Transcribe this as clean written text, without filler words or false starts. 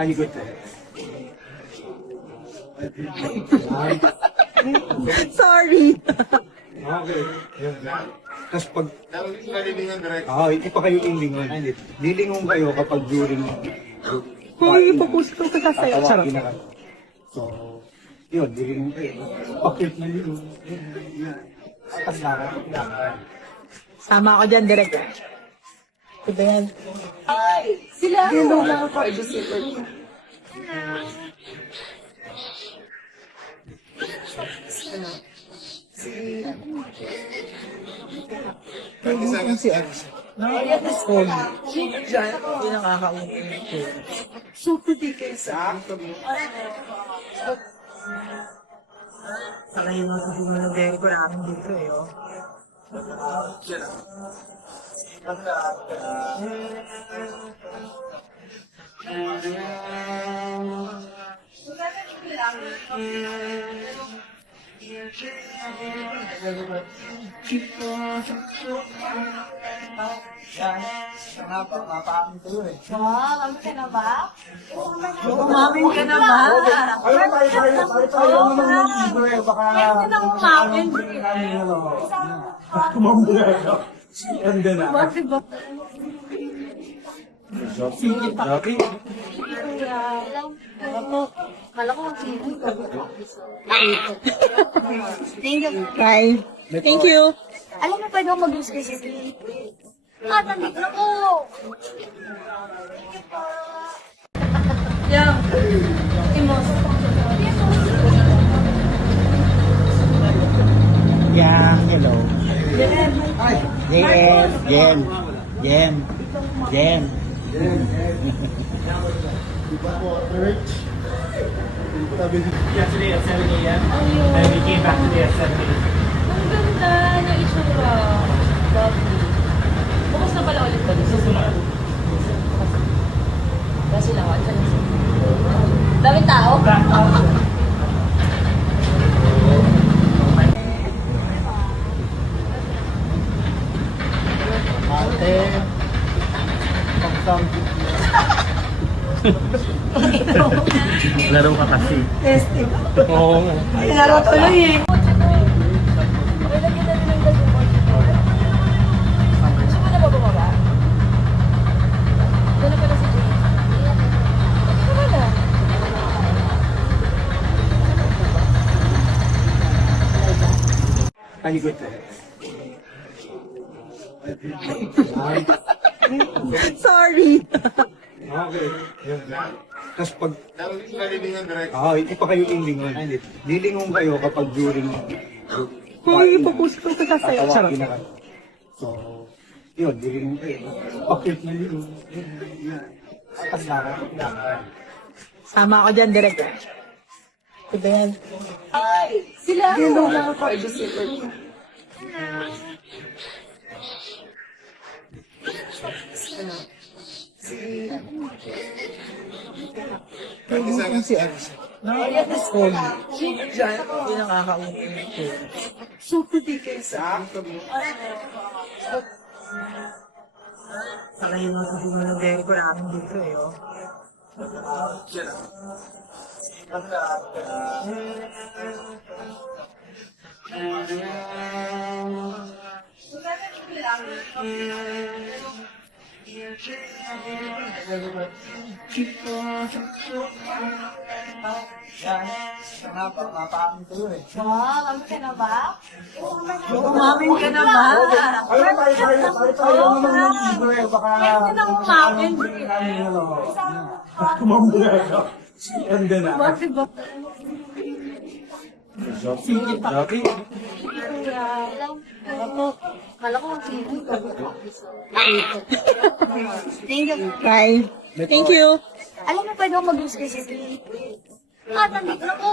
Pahigot. Sorry. Okay. Yun. Tapos pag... ipa kayo ilingon. Lilingon kayo kapag during... Hoy, ipopost ko sa sa'yo. Charot. Tawagin na kayo. So, yun, lilingon kayo. Pakit na lilingon. Tapos lakad. Sama ako dyan, direct. Ito yan. Sila! Hello lang ako. I just sit there. Si Alice. Nakakapos. Diyan, hindi nakakaunod. Super bigay sa Saka yung mga sumunod ko namin dito eh. Oh. Wow, ano ka na ba? Umamin ka na ba? Pwede na umamin. Bakit ba? Sige pa. Kala ko mag-sino. Thank you. Bye. Thank you. Alam mo, pwede akong mag-use kay Cecily. Nandito na po. Yeah. Timos. Yeah, hello. Jen. Yesterday at 7 a.m. Then we came back today at 7 a.m. Ang ganda ng itsura. Lovely. Bukas na pala ulit ba? Susunod. Kasi lang, daming tao. Ate, Laro ka kasi. Testing. Oo. Laro tuloy eh. May lagyan na rin ng gagawin. Gusto mo na ba bumaba? Doon na pala si Jane. Ano na? Pahigot. Sorry. Okay. Yun. Tapos pag... ipa kayo ilingon. Lilingon kayo kapag during... Hoy, ipopost ko sa sa'yo. Charot. Tawagin na kayo. So, yun, lilingon kayo. Pakit na lilingon. Tapos lakad. Sama ako dyan, direct. Ito yan. Sila! Hello lang ako. I just sit there. Si Alice. Nakakapos. Diyan, hindi nakakaunod. Super bigay sa Saka yung mga sumunod ko namin dito eh. Oh. Wow, ano ka na ba? Umamin ka na ba? Pwede na umamin. Bakit ba? Sige pa. Kala ko mag-sino. Thank you. Bye. Thank you. Alam mo, pwede akong mag-use kay Cecily. Nandito na po.